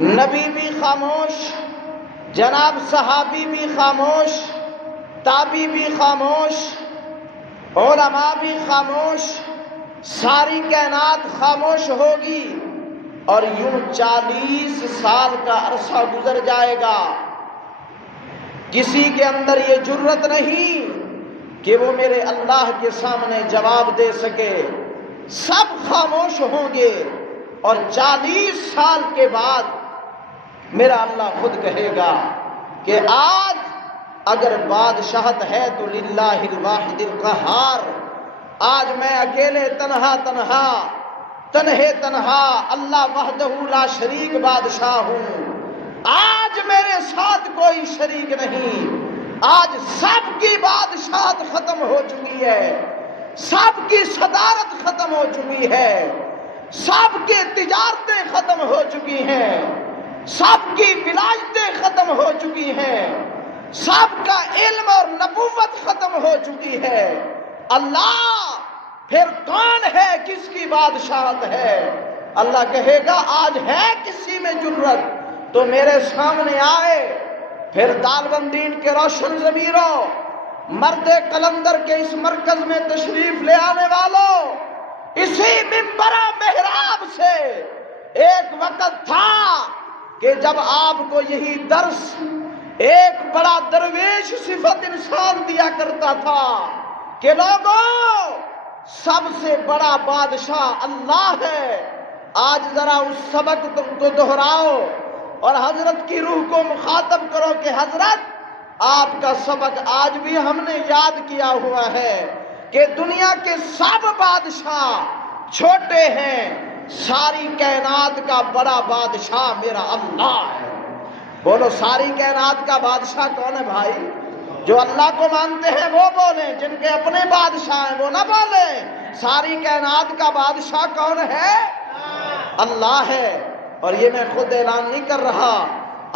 نبی بھی خاموش، جناب صحابی بھی خاموش، تابعی بھی خاموش، علماء بھی خاموش، ساری کائنات خاموش ہوگی، اور یوں 40 سال کا عرصہ گزر جائے گا، کسی کے اندر یہ جرت نہیں کہ وہ میرے اللہ کے سامنے جواب دے سکے، سب خاموش ہوں گے، اور 40 سال کے بعد میرا اللہ خود کہے گا کہ آج اگر بادشاہت ہے تو للہ الواحد القہار، آج میں اکیلے تنہا اللہ وحدہ لا شریک بادشاہ ہوں، آج میرے ساتھ کوئی شریک نہیں، آج سب کی بادشاہت ختم ہو چکی ہے، سب کی صدارت ختم ہو چکی ہے، سب کی تجارتیں ختم ہو چکی ہیں، سب کی ولایتیں ختم ہو چکی ہیں، سب کا علم اور نبوت ختم ہو چکی ہے، اللہ پھر کون ہے، کس کی بادشاہت ہے؟ اللہ کہے گا آج ہے کسی میں جرت تو میرے سامنے آئے۔ پھر دالبندین کے روشن ضمیروں، مرد قلندر کے اس مرکز میں تشریف لے آنے والوں، اسی منبر محراب سے ایک وقت تھا کہ جب آپ کو یہی درس ایک بڑا درویش صفت انسان دیا کرتا تھا کہ لوگوں، سب سے بڑا بادشاہ اللہ ہے۔ آج ذرا اس سبق تم کو دہراؤ اور حضرت کی روح کو مخاطب کرو کہ حضرت آپ کا سبق آج بھی ہم نے یاد کیا ہوا ہے کہ دنیا کے سب بادشاہ چھوٹے ہیں، ساری کائنات کا بڑا بادشاہ میرا اللہ ہے۔ بولو ساری کائنات کا بادشاہ کون ہے بھائی؟ جو اللہ کو مانتے ہیں وہ بولیں، جن کے اپنے بادشاہ ہیں وہ نہ بولیں۔ ساری کائنات کا بادشاہ کون ہے؟ اللہ ہے۔ اور یہ میں خود اعلان نہیں کر رہا،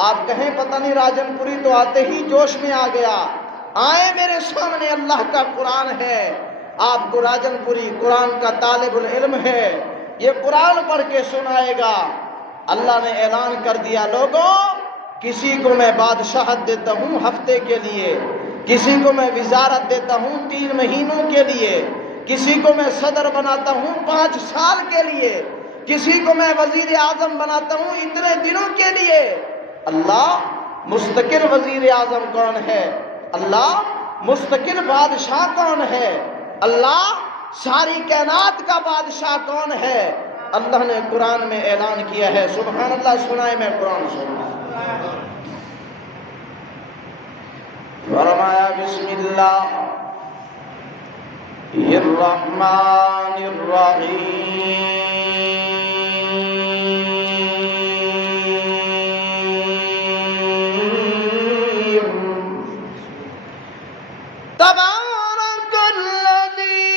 آپ کہیں پتہ نہیں راجن پوری تو آتے ہی جوش میں آ گیا، آئے میرے سامنے اللہ کا قرآن ہے، آپ کو راجن پوری قرآن کا طالب العلم ہے، یہ قرآن پڑھ کے سنائے گا۔ اللہ نے اعلان کر دیا، لوگوں کسی کو میں بادشاہت دیتا ہوں ہفتے کے لیے، کسی کو میں وزارت دیتا ہوں 3 مہینوں کے لیے، کسی کو میں صدر بناتا ہوں 5 سال کے لیے، کسی کو میں وزیر اعظم بناتا ہوں اتنے دنوں کے لیے۔ اللہ مستقل وزیر اعظم کون ہے؟ اللہ مستقل بادشاہ کون ہے؟ اللہ ساری کائنات کا بادشاہ کون ہے؟ اللہ نے قرآن میں اعلان کیا ہے، سبحان اللہ۔ سنائے میں قرآن سنا، فرمایا بسم اللہ الرحمن الرحیم، تبارک الذی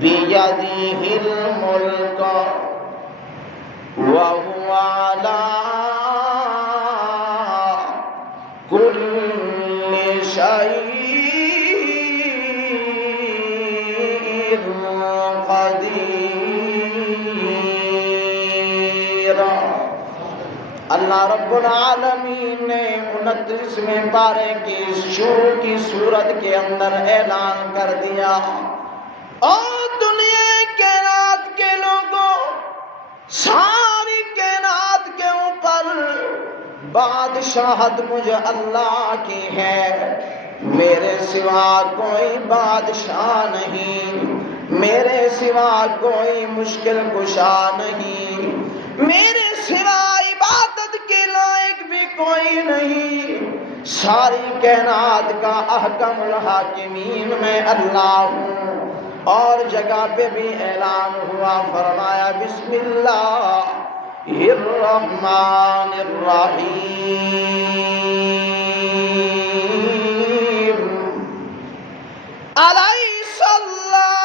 بیدہ الملک وهو على كل شيء قدير۔ اللہ رب العالمین نے 29ویں پارے کی شروع کی سورت کے اندر اعلان کر دیا، اور دنیا کائنات کے لوگوں، ساری کائنات کے اوپر بادشاہت مجھے اللہ کی ہے، میرے سوا کوئی بادشاہ نہیں، میرے سوا کوئی مشکل کشا نہیں، میرے سوا عبادت کے لائق بھی کوئی نہیں، ساری کائنات کا احکم الحاکمین میں اللہ ہوں۔ اور جگہ پہ بھی اعلان ہوا، فرمایا بسم اللہ الرحمن الرحیم، الیس اللہ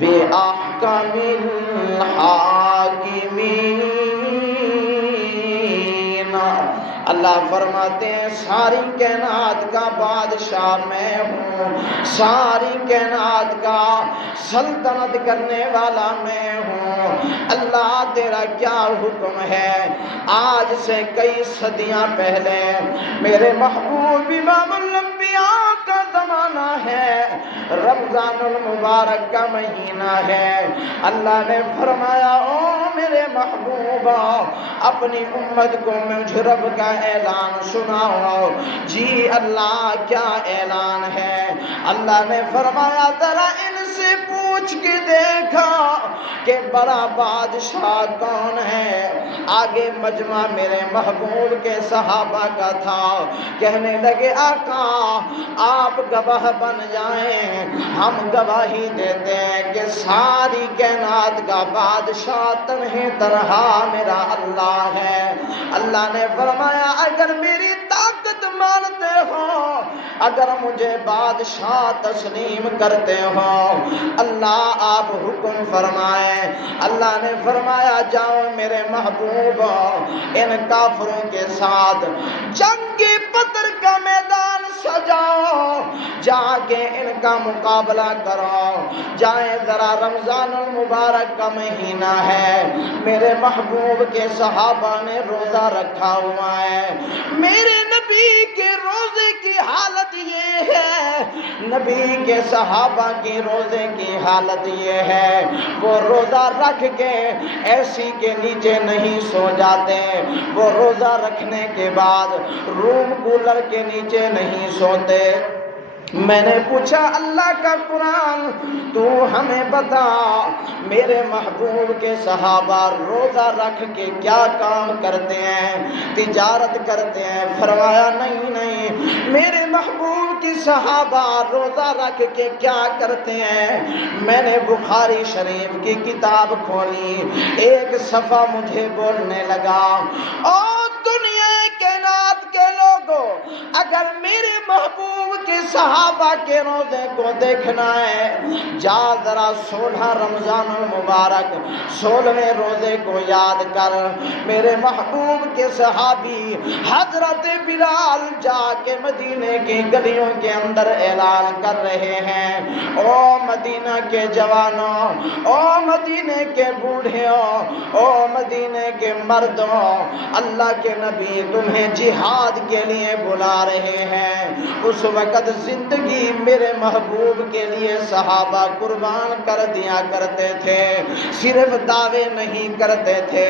بأحکم الحاکمین۔ اللہ فرماتے ہیں ساری کائنات کا بادشاہ میں ہوں، ساری کائنات کا سلطنت کرنے والا میں ہوں۔ اللہ تیرا کیا حکم ہے؟ آج سے کئی صدیاں پہلے میرے محبوب امام الانبیاء کا زمانہ ہے، رمضان المبارک کا مہینہ ہے۔ اللہ نے فرمایا او میرے محبوبہ اپنی امت کو مجھ رب کا اعلان سناؤ۔ جی اللہ کیا اعلان ہے؟ اللہ نے فرمایا ذرا ان سے پوچھ کے دیکھا کہ بڑا بادشاہ کون ہے؟ آگے مجمع میرے محبوب کے صحابہ کا تھا، کہنے لگے آقا آپ گواہ بن جائیں، ہم گواہی دیتے ہیں کہ ساری کائنات کا بادشاہ تنہے تنہا میرا اللہ ہے۔ اللہ نے فرمایا اگر میری طاقت مانتے ہو، اگر مجھے بادشاہ تسلیم کرتے ہو، اللہ آپ حکم فرمائیں۔ اللہ نے فرمایا جاؤ میرے محبوب ان کافروں کے ساتھ جنگ بدر کا میدان سجاؤ، جا کے ان کا مقابلہ کرو۔ جائیں ذرا رمضان المبارک کا مہینہ ہے، میرے محبوب کے صحابہ نے روزہ رکھا ہوا ہے۔ میرے نبی کے روزے کی حالت یہ ہے، نبی کے صحابہ کی روزے کی حالت یہ ہے، وہ روزہ رکھ کے ایسی کے نیچے نہیں سو جاتے، وہ روزہ رکھنے کے بعد روم کولر کے نیچے نہیں سوتے۔ میں نے پوچھا اللہ کا قرآن تو ہمیں بتا میرے محبوب کے صحابہ روزہ رکھ کے کیا کام کرتے ہیں، تجارت کرتے ہیں؟ فرمایا نہیں نہیں، میرے محبوب کی صحابہ روزہ رکھ کے کیا کرتے ہیں؟ میں نے بخاری شریف کی کتاب کھولی، ایک صفحہ مجھے بولنے لگا اور دنیا کائنات کے لوگوں اگر میرے محبوب کے صحابہ کے روزے کو دیکھنا ہے، جا ذرا 16 رمضان المبارک 16ویں روزے کو یاد کر۔ میرے محبوب کے صحابی حضرت بلال جا کے مدینے کی گلیوں کے اندر اعلان کر رہے ہیں او مدینہ کے جوانوں، او مدینے کے بوڑھوں، او مدینے کے مردوں، اللہ کے نبی تمہیں جہاد کے لیے بلا رہے ہیں۔ اس وقت زندگی میرے محبوب کے لیے صحابہ قربان کر دیا کرتے تھے، صرف دعوے نہیں کرتے تھے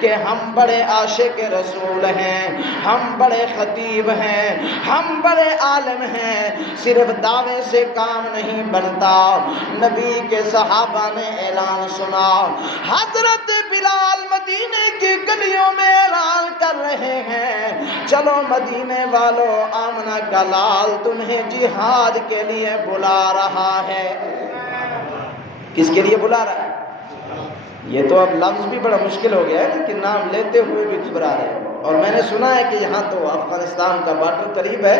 کہ ہم بڑے عاشق رسول ہیں، ہم بڑے خطیب ہیں، ہم بڑے عالم ہیں، صرف دعوے سے کام نہیں بنتا۔ نبی کے صحابہ نے اعلان سنا، حضرت بلال مدینے کی گلیوں میں اعلان کر رہے ہیں چلو مدینے والوں آمنہ کا لال تمہیں جہاد کے لیے بلا رہا ہے۔ کس کے لیے بلا رہا ہے؟ یہ تو اب لفظ بھی بڑا مشکل ہو گیا ہے کہ نام لیتے ہوئے بھی گھبرا رہے ہیں۔ اور میں نے سنا ہے کہ یہاں تو افغانستان کا بارڈر قریب ہے،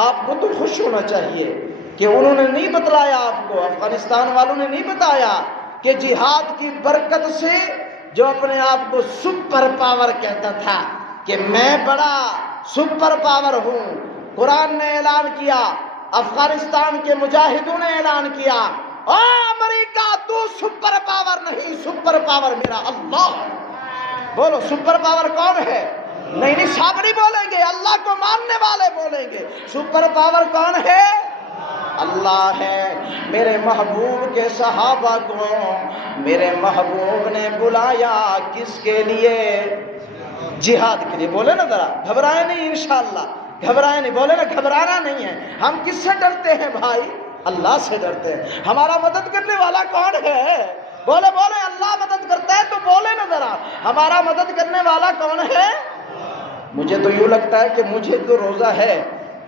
آپ کو تو خوش ہونا چاہیے کہ انہوں نے نہیں بتلایا آپ کو، افغانستان والوں نے نہیں بتایا کہ جہاد کی برکت سے جو اپنے آپ کو سپر پاور کہتا تھا کہ میں بڑا سپر پاور ہوں، قرآن نے اعلان کیا، افغانستان کے مجاہدوں نے اعلان کیا او امریکہ تو سپر پاور نہیں، سپر پاور میرا اللہ۔ بولو سپر پاور کون ہے؟ نہیں سب نہیں بولیں گے، اللہ کو ماننے والے بولیں گے۔ سپر پاور کون ہے؟ اللہ ہے۔ میرے محبوب کے صحابہ کو میرے محبوب نے بلایا کس کے لیے؟ جہاد کے لیے۔ بولے نا ذرا، گھبرائے نہیں انشاءاللہ، گھبرائے نہیں، بولے نا گھبرانا نہیں ہے۔ ہم کس سے ڈرتے ہیں بھائی؟ اللہ سے ڈرتے ہیں۔ ہمارا مدد کرنے والا کون ہے؟ بولے بولے اللہ مدد کرتا ہے تو بولے نا ذرا، ہمارا مدد کرنے والا کون ہے؟ مجھے تو یوں لگتا ہے کہ مجھے تو روزہ ہے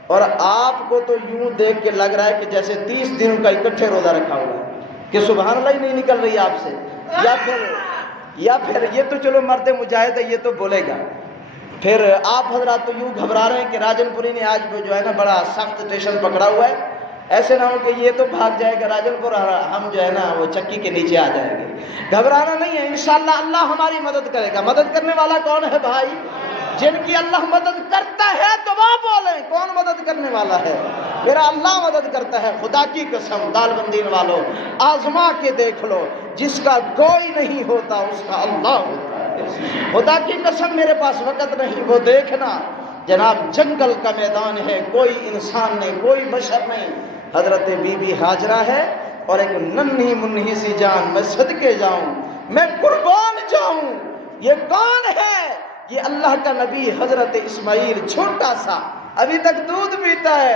اور آپ کو تو یوں دیکھ کے لگ رہا ہے کہ جیسے 30 دنوں کا اکٹھے روزہ رکھا ہوا ہے، کہ سبحان اللہ ہی نہیں نکل رہی آپ سے، یا پھر یہ تو چلو مرد مجاہد ہے یہ تو بولے گا، پھر آپ حضرات تو یوں گھبرا رہے ہیں کہ راجن پوری نے آج جو ہے نا بڑا سخت اسٹیشن پکڑا ہوا ہے، ایسے نہ ہو کہ یہ تو بھاگ جائے گا راجن پور، ہم جو ہے نا وہ چکی کے نیچے آ جائیں گے۔ گھبرانا نہیں ہے، انشاءاللہ اللہ ہماری مدد کرے گا۔ مدد کرنے والا کون ہے بھائی؟ جن کی اللہ مدد کرتا ہے تو وہ بولیں کون مدد کرنے والا ہے؟ میرا اللہ مدد کرتا ہے۔ خدا کی قسم دال بندین والوں آزما کے دیکھ لو، جس کا کوئی نہیں ہوتا اس کا اللہ ہوتا ہے۔ خدا کی قسم میرے پاس وقت نہیں، وہ دیکھنا جناب جنگل کا میدان ہے، کوئی انسان نہیں، کوئی بشر نہیں، حضرت بی بی ہاجرہ ہے اور ایک ننھی منھی سی جان، میں صدقے جاؤں، میں قربان جاؤں، یہ کون ہے؟ یہ اللہ کا نبی حضرت اسماعیل، چھوٹا سا، ابھی تک دودھ پیتا ہے،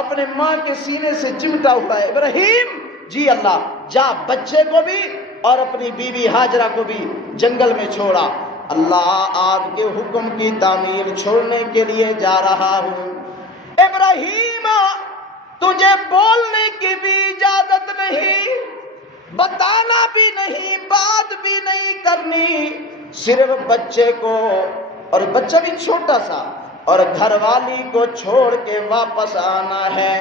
اپنے ماں کے سینے سے چمٹا ہوا ہے۔ ابراہیم جی اللہ جا بچے کو بھی اور اپنی بیوی ہاجرہ کو بھی جنگل میں چھوڑا۔ اللہ آپ کے حکم کی تعمیل چھوڑنے کے لیے جا رہا ہوں۔ ابراہیم تجھے بولنے کی بھی اجازت نہیں، بتانا بھی نہیں، بات بھی نہیں کرنی، صرف بچے کو، اور بچہ بھی چھوٹا سا، اور گھر والی کو چھوڑ کے واپس آنا ہے۔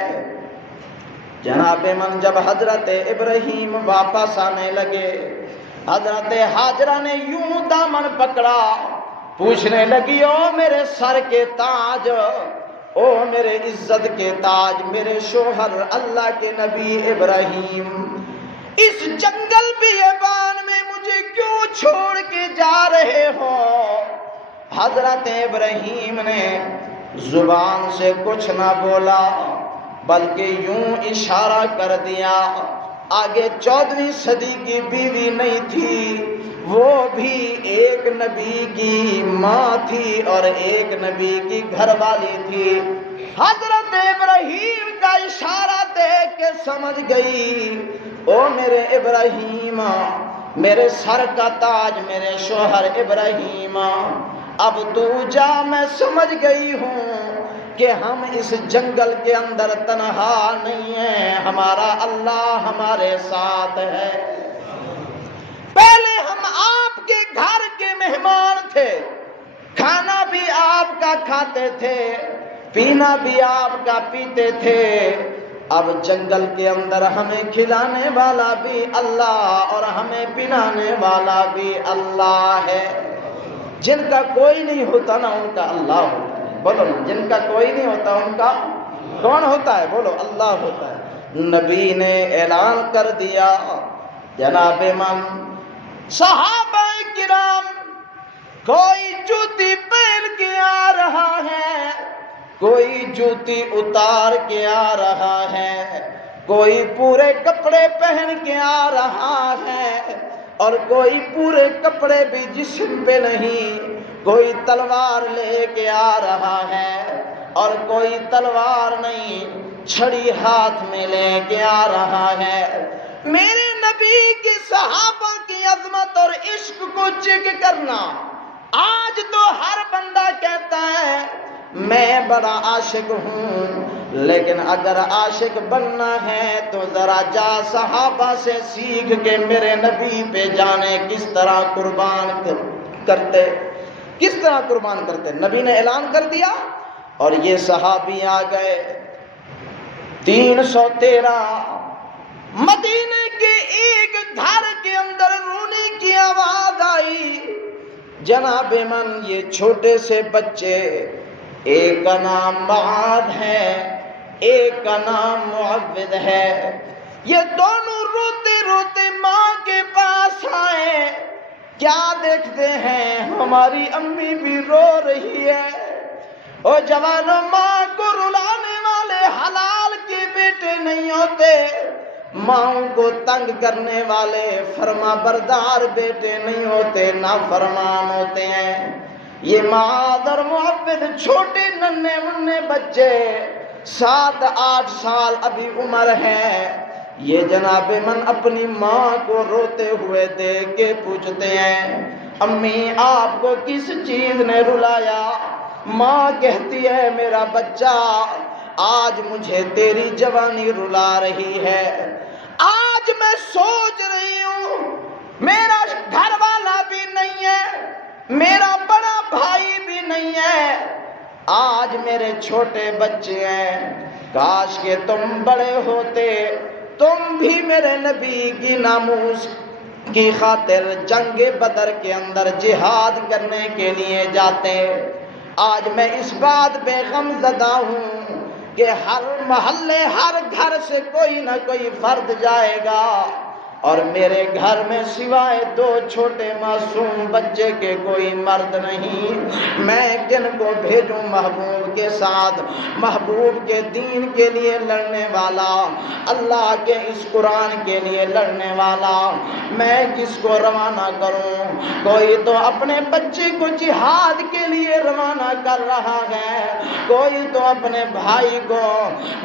جناب من جب حضرت ابراہیم واپس آنے لگے، حضرت ہاجرہ نے یوں دامن پکڑا، پوچھنے لگی او میرے سر کے تاج، او میرے عزت کے تاج، میرے شوہر اللہ کے نبی ابراہیم، اس جنگل بیابان میں مجھے کیوں چھوڑ کے جا رہے ہو؟ حضرت ابراہیم نے زبان سے کچھ نہ بولا بلکہ یوں اشارہ کر دیا۔ آگے 14ویں صدی کی بیوی نہیں تھی، وہ بھی ایک نبی کی ماں تھی اور ایک نبی کی گھر والی تھی۔ حضرت ابراہیم کا اشارہ دیکھ کے سمجھ گئی، او میرے ابراہیم، میرے سر کا تاج، میرے شوہر ابراہیم، اب تو جا، میں سمجھ گئی ہوں کہ ہم اس جنگل کے اندر تنہا نہیں ہیں، ہمارا اللہ ہمارے ساتھ ہے۔ پہلے ہم آپ کے گھر کے مہمان تھے، کھانا بھی آپ کا کھاتے تھے، پینا بھی آپ کا پیتے تھے، اب جنگل کے اندر ہمیں کھلانے والا بھی اللہ اور ہمیں پلانے والا بھی اللہ ہے۔ جن کا کوئی نہیں ہوتا نا ان کا اللہ ہوتا ہے، بولو نا، جن کا کوئی نہیں ہوتا ان کا کون ہوتا ہے؟ بولو اللہ ہوتا ہے۔ نبی نے اعلان کر دیا، جناب من صحابہ کرام، کوئی جوتی پہن کے آ رہا ہے، کوئی جوتی اتار کے آ رہا ہے، کوئی پورے کپڑے پہن کے آ رہا ہے اور کوئی پورے کپڑے بھی جسم پہ نہیں، کوئی تلوار لے کے آ رہا ہے اور کوئی تلوار نہیں، چھڑی ہاتھ میں لے کے آ رہا ہے۔ میرے نبی کی صحابہ کی عظمت اور عشق کو چیک کرنا، آج تو ہر بندہ کہتا ہے میں بڑا عاشق ہوں، لیکن اگر عاشق بننا ہے تو ذرا جا صحابہ سے سیکھ کے میرے نبی پہ جانے کس طرح قربان کرتے، کس طرح قربان کرتے۔ نبی نے اعلان کر دیا اور یہ صحابی آ گئے۔ 313 مدینے کے ایک گھر کے اندر رونے کی آواز آئی۔ جناب من یہ چھوٹے سے بچے، ایک کا نام معاذ ہے، ایک کا نام معوذ ہے، یہ دونوں روتے روتے ماں کے پاس آئے۔ کیا دیکھتے ہیں؟ ہماری امی بھی رو رہی ہے۔ اور جوانوں، ماں کو رلانے والے حلال کے بیٹے نہیں ہوتے، ماں کو تنگ کرنے والے فرما بردار بیٹے نہیں ہوتے، نافرمان ہوتے ہیں۔ یہ معاذ اور معوذ چھوٹے ننھے منھے بچے، 7-8 سال ابھی عمر ہے، یہ جناب من اپنی ماں کو روتے ہوئے دیکھ کے پوچھتے ہیں امی آپ کو کس چیز نے رلایا؟ ماں کہتی ہے میرا بچہ آج مجھے تیری جوانی رلا رہی ہے، آج میں سوچ رہی ہوں میرا گھر والا بھی نہیں ہے، میرا بڑا بھائی بھی نہیں ہے، آج میرے چھوٹے بچے ہیں، کاش کہ تم بڑے ہوتے، تم بھی میرے نبی کی ناموس کی خاطر جنگ بدر کے اندر جہاد کرنے کے لیے جاتے۔ آج میں اس بات پہ غم زدہ ہوں کہ ہر محلے ہر گھر سے کوئی نہ کوئی فرد جائے گا اور میرے گھر میں سوائے 2 چھوٹے معصوم بچے کے کوئی مرد نہیں۔ میں کن کو بھیجوں محبوب کے ساتھ، محبوب کے دین کے لیے لڑنے والا، اللہ کے اس قرآن کے لیے لڑنے والا، میں کس کو روانہ کروں؟ کوئی تو اپنے بچے کو جہاد کے لیے روانہ کر رہا ہے، کوئی تو اپنے بھائی کو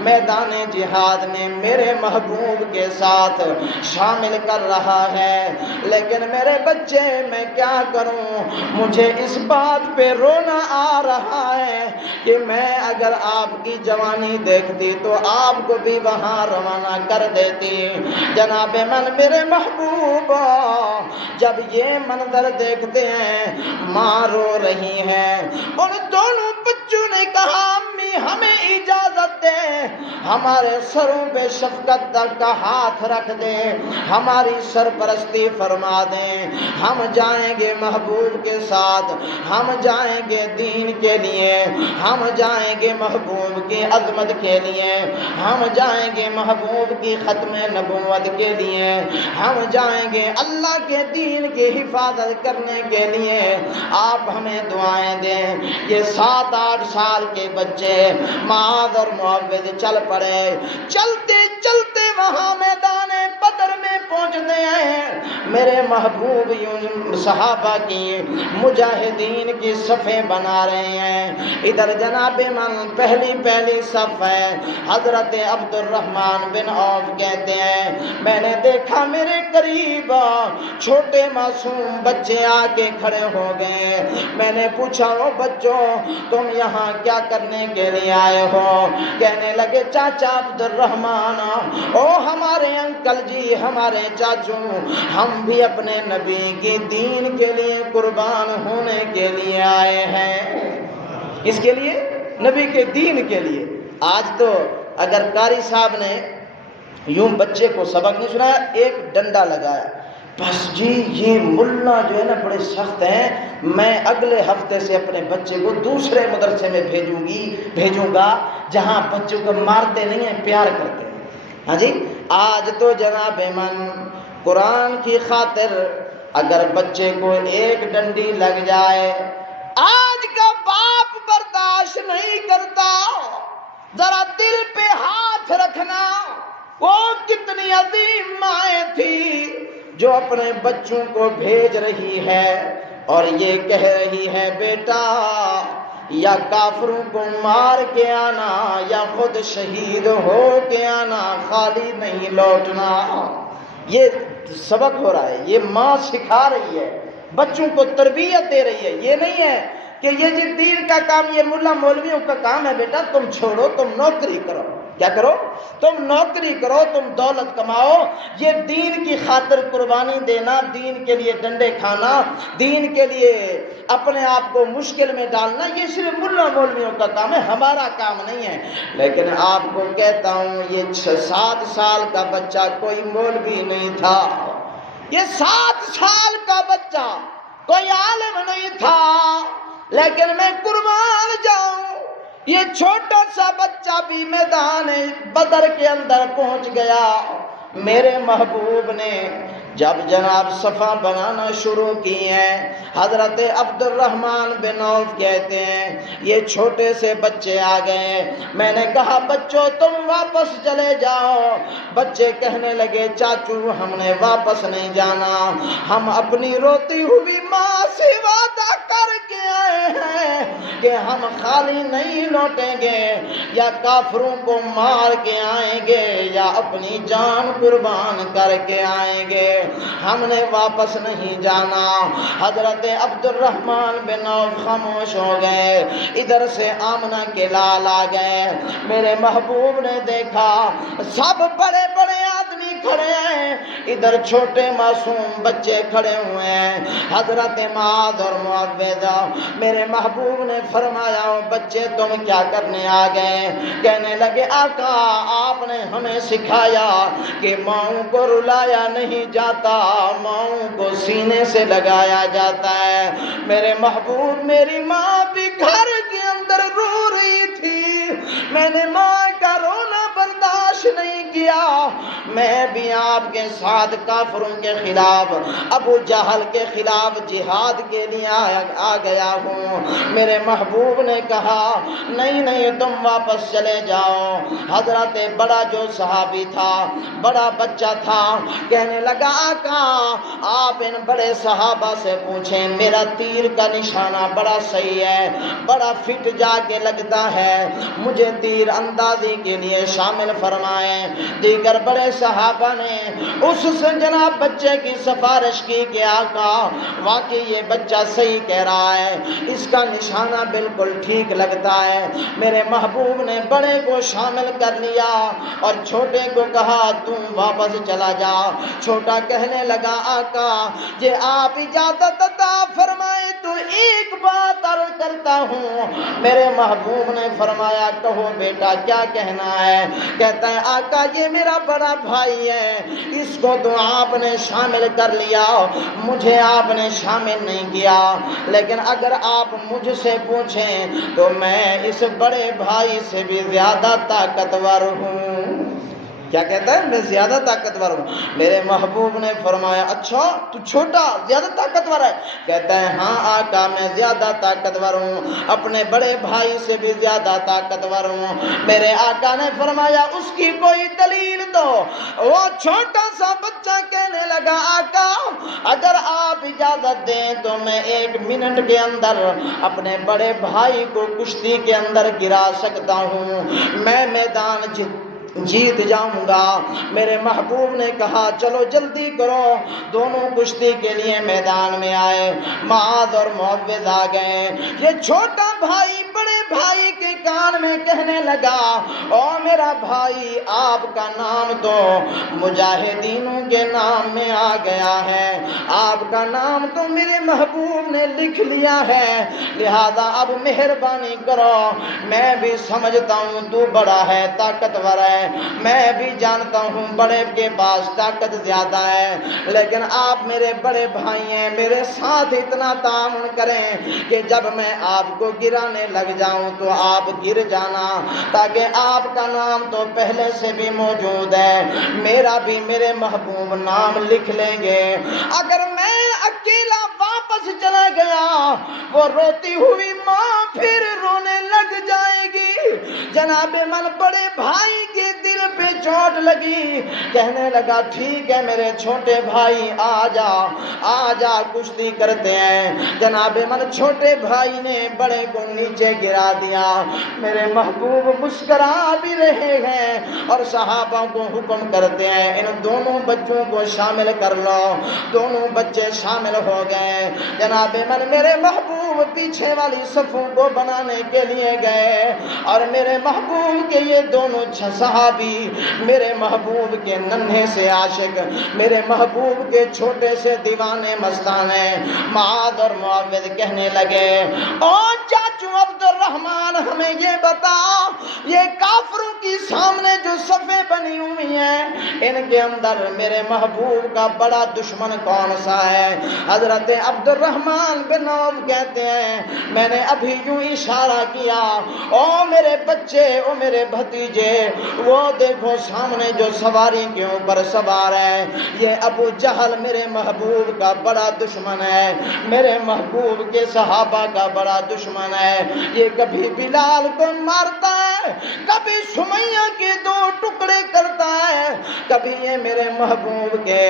میدان جہاد میں میرے محبوب کے ساتھ شامل کر رہا ہے، لیکن میرے بچے میں کیا کروں؟ مجھے اس بات پہ رونا آ رہا ہے کہ میں اگر آپ کی جوانی دیکھتی تو آپ کو بھی وہاں روانہ کر دیتی۔ جناب من میرے محبوب جب یہ منظر دیکھتے ہیں، ماں رو رہی ہے، ان دونوں بچوں نے کہا امی ہمیں اجازت دے، ہمارے سروں پہ شفقت کا ہاتھ رکھ دے، ہماری سرپرستی فرما دیں، ہم جائیں گے محبوب کے ساتھ، ہم جائیں گے دین کے لیے، ہم جائیں گے محبوب کی عظمت کے لیے، ہم جائیں گے محبوب کی ختم نبوت کے لیے، ہم جائیں گے اللہ کے دین کی حفاظت کرنے کے لیے، آپ ہمیں دعائیں دیں۔ یہ 7-8 سال کے بچے معاذ اور معوذ چل پڑے، چلتے چلتے وہاں میدان بدر میں پہنچتے ہیں۔ میرے محبوب یوں صحابہ کی مجاہدین کی صفیں بنا رہے ہیں، ادھر جناب من پہلی صف ہے، حضرت عبد الرحمن بن عوف کہتے ہیں میں نے دیکھا میرے قریب چھوٹے معصوم بچے آ کے کھڑے ہو گئے۔ میں نے پوچھا او بچوں تم یہاں کیا کرنے کے لیے آئے ہو؟ کہنے لگے چاچا عبد الرحمن، او ہمارے انکل جی، ہمارے چاچو، ہم بھی اپنے نبی کے دین کے لیے قربان ہونے کے لیے آئے ہیں۔ اس کے لیے نبی کے دین کے لیے۔ آج تو اگر قاری صاحب نے یوں بچے کو سبق نہیں سنایا، ایک ڈنڈا لگایا، بس جی یہ ملا جو ہے نا بڑے سخت ہیں، میں اگلے ہفتے سے اپنے بچے کو دوسرے مدرسے میں بھیجوں گا جہاں بچوں کو مارتے نہیں ہیں، پیار کرتے ہیں۔ ہاں جی، آج تو جناب من قرآن کی خاطر اگر بچے کو ایک ڈنڈی لگ جائے، آج کا باپ برداشت نہیں کرتا۔ ذرا دل پہ ہاتھ رکھنا، وہ کتنی عظیم مائیں تھی جو اپنے بچوں کو بھیج رہی ہے اور یہ کہہ رہی ہے بیٹا یا کافروں کو مار کے آنا یا خود شہید ہو کے آنا، خالی نہیں لوٹنا۔ یہ سبق ہو رہا ہے، یہ ماں سکھا رہی ہے، بچوں کو تربیت دے رہی ہے۔ یہ نہیں ہے کہ یہ جی دین کا کام یہ ملا مولویوں کا کام ہے، بیٹا تم چھوڑو، تم نوکری کرو۔ کیا کرو؟ تم نوکری کرو، تم دولت کماؤ۔ یہ دین کی خاطر قربانی دینا، دین کے لیے ڈنڈے کھانا، دین کے لیے اپنے آپ کو مشکل میں ڈالنا، یہ صرف ملا مولویوں کا کام ہے، ہمارا کام نہیں ہے۔ لیکن آپ کو کہتا ہوں یہ 7 سال کا بچہ کوئی مولوی نہیں تھا، یہ 7 سال کا بچہ کوئی عالم نہیں تھا، لیکن میں قربان جاؤں یہ چھوٹا سا بچہ بھی میدان بدر کے اندر پہنچ گیا۔ میرے محبوب نے جب جناب صفا بنانا شروع کی ہیں، حضرت عبد الرحمن بن عوف کہتے ہیں یہ چھوٹے سے بچے آ گئے، میں نے کہا بچوں تم واپس چلے جاؤ۔ بچے کہنے لگے چاچو ہم نے واپس نہیں جانا، ہم اپنی روتی ہوئی ماں سے وعدہ کر کے آئے ہیں کہ ہم خالی نہیں لوٹیں گے، یا کافروں کو مار کے آئیں گے یا اپنی جان قربان کر کے آئیں گے، ہم نے واپس نہیں جانا۔ حضرت عبد الرحمن بن عوف خاموش ہو گئے، ادھر سے آمنہ کے لال آ گئے۔ میرے محبوب نے دیکھا سب بڑے بڑے آدمی کھڑے ہیں، ادھر چھوٹے معصوم بچے کھڑے ہوئے ہیں، حضرت معاذ اور معوذ۔ میرے محبوب نے فرمایا بچے تم کیا کرنے آ گئے؟ کہنے لگے آقا آپ نے ہمیں سکھایا کہ ماؤں کو رلایا نہیں جاتا، ماؤں کو سینے سے لگایا جاتا ہے۔ میرے محبوب میری ماں بھی گھر میں نے ماں کا رونا برداشت نہیں کیا، میں بھی آپ کے ساتھ کافروں کے خلاف، ابو جہل کے خلاف جہاد کے لیے آ گیا ہوں۔ میرے محبوب نے کہا نہیں نہیں تم واپس چلے جاؤ۔ حضرت بڑا جو صحابی تھا، بڑا بچہ تھا، کہنے لگا آقا آپ ان بڑے صحابہ سے پوچھیں، میرا تیر کا نشانہ بڑا صحیح ہے، بڑا فٹ جا کے لگتا ہے، مجھے تیر اندازی کے لیے شامل فرمائیں۔ دیگر بڑے صحابہ نے اس سے جناب بچے کی سفارش کی کہ آقا واقعی یہ بچہ صحیح کہہ رہا ہے، اس کا نشانہ بالکل ٹھیک لگتا ہے۔ میرے محبوب نے بڑے کو شامل کر لیا اور چھوٹے کو کہا تم واپس چلا جا۔ چھوٹا کہنے لگا آقا یہ آپ اجازت عطا فرمائے تو ایک بات عرض کرتا ہوں۔ میرے محبوب نے فرمایا کہو بیٹا کیا کہنا ہے؟ کہتا ہے آقا یہ میرا بڑا بھائی ہے، اس کو تو آپ نے شامل کر لیا، مجھے آپ نے شامل نہیں کیا، لیکن اگر آپ مجھ سے پوچھیں تو میں اس بڑے بھائی سے بھی زیادہ طاقتور ہوں۔ کیا کہتا ہے؟ میں زیادہ طاقتور ہوں۔ میرے محبوب نے فرمایا اچھا تو چھوٹا زیادہ طاقتور ہے؟ کہتا ہے ہاں آقا میں زیادہ طاقتور ہوں، اپنے بڑے بھائی سے بھی زیادہ طاقتور ہوں۔ میرے آقا نے فرمایا اس کی کوئی دلیل دو۔ وہ چھوٹا سا بچہ کہنے لگا آقا اگر آپ اجازت دیں تو میں 1 منٹ کے اندر اپنے بڑے بھائی کو کشتی کے اندر گرا سکتا ہوں، میں میدان جیت جاؤں گا۔ میرے محبوب نے کہا چلو جلدی کرو۔ دونوں کشتی کے لیے میدان میں آئے، معاذ اور معوذ آ گئے۔ یہ چھوٹا بھائی بڑے بھائی کے کان میں کہنے لگا او میرا بھائی آپ کا نام تو مجاہدینوں کے نام میں آ گیا ہے، آپ کا نام تو میرے محبوب نے لکھ لیا ہے، لہذا اب مہربانی کرو، میں بھی سمجھتا ہوں تو بڑا ہے طاقتور ہے، میں بھی جانتا ہوں بڑے کے پاس طاقت زیادہ ہے، لیکن آپ میرے بڑے بھائی ہیں، میرے ساتھ اتنا تعاون کریں کہ جب میں آپ کو گرانے لگ جاؤں تو آپ گر جانا، تاکہ آپ کا نام تو پہلے سے بھی موجود ہے، میرا بھی میرے محبوب نام لکھ لیں گے۔ اگر میں اکیلا واپس چلا گیا وہ روتی ہوئی ماں پھر رونے لگ جائے گی۔ جناب من بڑے بھائی کے دل پہ چوٹ لگی، کہنے لگا ٹھیک ہے میرے چھوٹے بھائی آ جا کشتی کرتے ہیں۔ جناب من چھوٹے بھائی نے بڑے کو نیچے گرا دیا۔ میرے محبوب مسکرا بھی رہے ہیں اور صحابہ کو حکم کرتے ہیں ان دونوں بچوں کو شامل کر لو۔ دونوں بچے شامل ہو گئے۔ جناب من میرے محبوب پیچھے والی صفوں کو بنانے کے لیے گئے اور میرے محبوب کے یہ دونوں صحابی میرے محبوب کے ننھے سے عاشق، میرے محبوب کے چھوٹے سے دیوانے مستانے معاذ اور معوذ کہنے لگے او چاچو عبد الرحمن ہمیں یہ بتا یہ کافروں کی سامنے جو صفیں بنی ہوئی ہیں ان کے اندر میرے محبوب کا بڑا دشمن کون سا ہے؟ حضرت عبد الرحمن بن عوف کہتے ہیں میں نے ابھی یوں اشارہ کیا او میرے بچے او میرے بھتیجے وہ دیکھو سامنے جو سواری کے اوپر سوار ہے یہ ابو جہل میرے محبوب کا بڑا دشمن ہے، میرے محبوب کے صحابہ کا بڑا دشمن ہے، یہ کبھی بلال کو مارتا ہے، کبھی سمیہ کے 2 ٹکڑے کرتا ہے، کبھی یہ میرے محبوب کے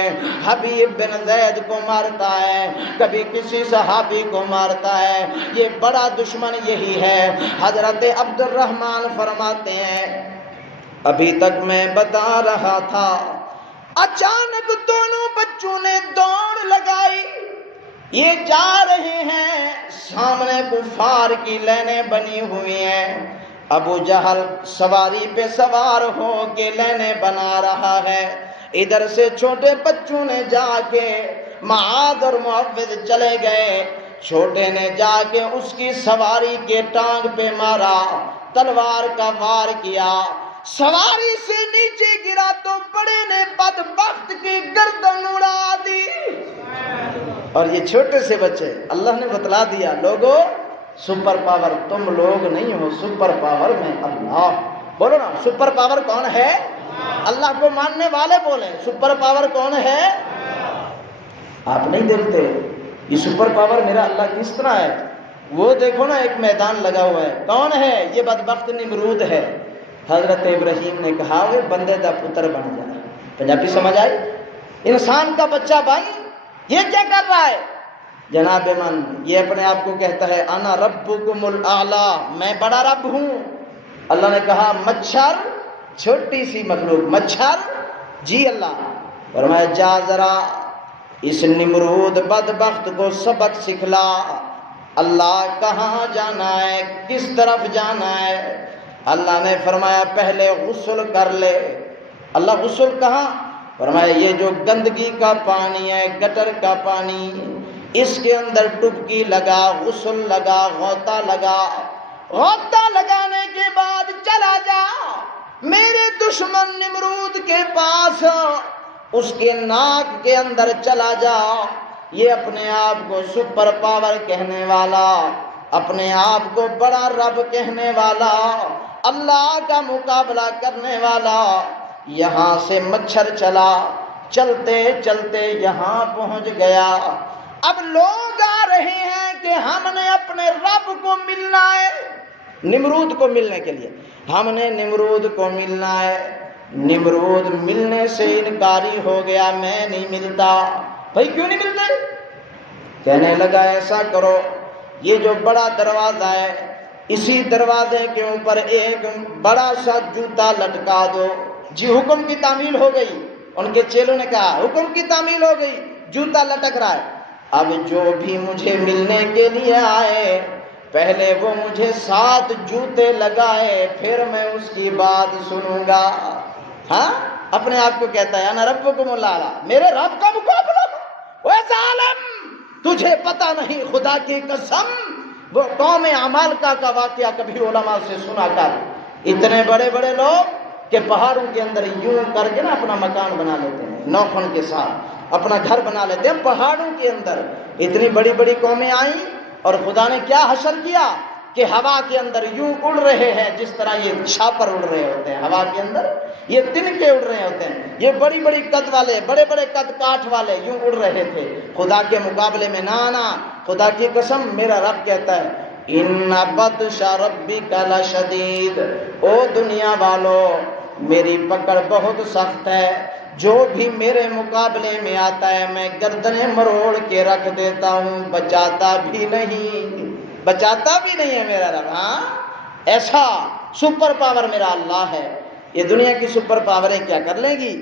حبیب بن زید کو مارتا ہے، کبھی کسی صحابی کو مارتا ہے، یہ بڑا دشمن یہی ہے۔ حضرت عبد الرحمن فرماتے ہیں ابھی تک میں بتا رہا تھا اچانک دونوں بچوں نے دوڑ لگائی، یہ جا رہے ہیں، سامنے کفار کی لینیں بنی ہوئی ہیں، ابو جہل سواری پہ سوار ہو کے لینیں بنا رہا ہے، ادھر سے چھوٹے بچوں نے جا کے معاذ اور معوذ چلے گئے، چھوٹے نے جا کے اس کی سواری کے ٹانگ پہ مارا، تلوار کا وار کیا، سواری سے نیچے گرا تو بڑے نے بدبخت کی گردن اڑا دی۔ اور یہ چھوٹے سے بچے اللہ نے بتلا دیا لوگو سپر پاور تم لوگ نہیں ہو، سپر پاور میں اللہ۔ بولو نا، سپر پاور کون ہے؟ اللہ کو ماننے والے بولیں سپر پاور کون ہے؟ آپ نہیں دیکھتے یہ سپر پاور میرا اللہ کس طرح ہے؟ وہ دیکھو نا ایک میدان لگا ہوا ہے، کون ہے؟ یہ بدبخت نمرود ہے۔ حضرت ابراہیم نے کہا وہ بندے دا پتر بن جائے، پنجابی سمجھ آئی؟ انسان کا بچہ بن، یہ کیا کر رہا ہے؟ جناب من یہ اپنے آپ کو کہتا ہے انا ربکم الاعلی، میں بڑا رب ہوں۔ اللہ نے کہا مچھر، چھوٹی سی مخلوق مچھر، جی اللہ فرمایا جا ذرا اس نمرود بدبخت کو سبق سکھلا، اللہ کہاں جانا ہے، کس طرف جانا ہے؟ اللہ نے فرمایا پہلے غسل کر لے۔ اللہ غسل کہاں؟ فرمایا یہ جو گندگی کا پانی ہے، گٹر کا پانی، اس کے اندر ڈبکی لگا، غسل لگا، غوطہ لگا، غوطہ لگانے کے بعد چلا جا میرے دشمن نمرود کے پاس، اس کے ناک کے اندر چلا جا۔ یہ اپنے آپ کو سپر پاور کہنے والا، اپنے آپ کو بڑا رب کہنے والا، اللہ کا مقابلہ کرنے والا، یہاں سے مچھر چلا، چلتے چلتے یہاں پہنچ گیا۔ اب لوگ آ رہے ہیں کہ ہم نے اپنے رب کو ملنا ہے، نمرود کو ملنے کے لیے ہم نے نمرود کو ملنا ہے۔ نمرود ملنے سے انکاری ہو گیا، میں نہیں ملتا۔ بھائی کیوں نہیں ملتے؟ کہنے لگا ایسا کرو، یہ جو بڑا دروازہ ہے اسی دروازے کے اوپر ایک بڑا سا جوتا لٹکا دو۔ جی حکم کی تعمیل ہو گئی۔ ان کے چیلوں نے کہا حکم کی تعمیل ہو گئی، جوتا لٹک رہا ہے۔ اب جو بھی مجھے ملنے کے لیے آئے پہلے وہ مجھے 7 جوتے لگائے، پھر میں اس کی بات سنوں گا۔ ہاں اپنے آپ کو کہتا ہے انا ربکم الاعلی، میرے رب کا مقابلہ۔ اے ظالم تجھے پتہ نہیں، خدا کی قسم وہ قوم عمالقہ کا واقعہ کبھی علماء سے سنا کر، اتنے بڑے بڑے لوگ کہ پہاڑوں کے اندر یوں کر کے نا اپنا مکان بنا لیتے ہیں، نوخن کے ساتھ اپنا گھر بنا لیتے ہیں پہاڑوں کے اندر۔ اتنی بڑی بڑی قومیں آئیں اور خدا نے کیا حشر کیا کہ ہوا کے اندر یوں اڑ رہے ہیں جس طرح یہ چھاپر اڑ رہے ہوتے ہیں ہوا کے اندر، یہ تنکے اڑ رہے ہوتے ہیں، یہ بڑی بڑی قد والے، بڑے بڑے قد کاٹ والے یوں اڑ رہے تھے خدا کے مقابلے میں۔ نانا خدا کی قسم میرا رب کہتا ہے ان بطش ربک لشدید، او دنیا والو میری پکڑ بہت سخت ہے، جو بھی میرے مقابلے میں آتا ہے میں گردنیں مروڑ کے رکھ دیتا ہوں، بچاتا بھی نہیں، بچاتا بھی نہیں ہے میرا رب۔ ہاں ایسا سپر پاور میرا اللہ ہے۔ یہ دنیا کی سپر پاوریں کیا کر لیں گی؟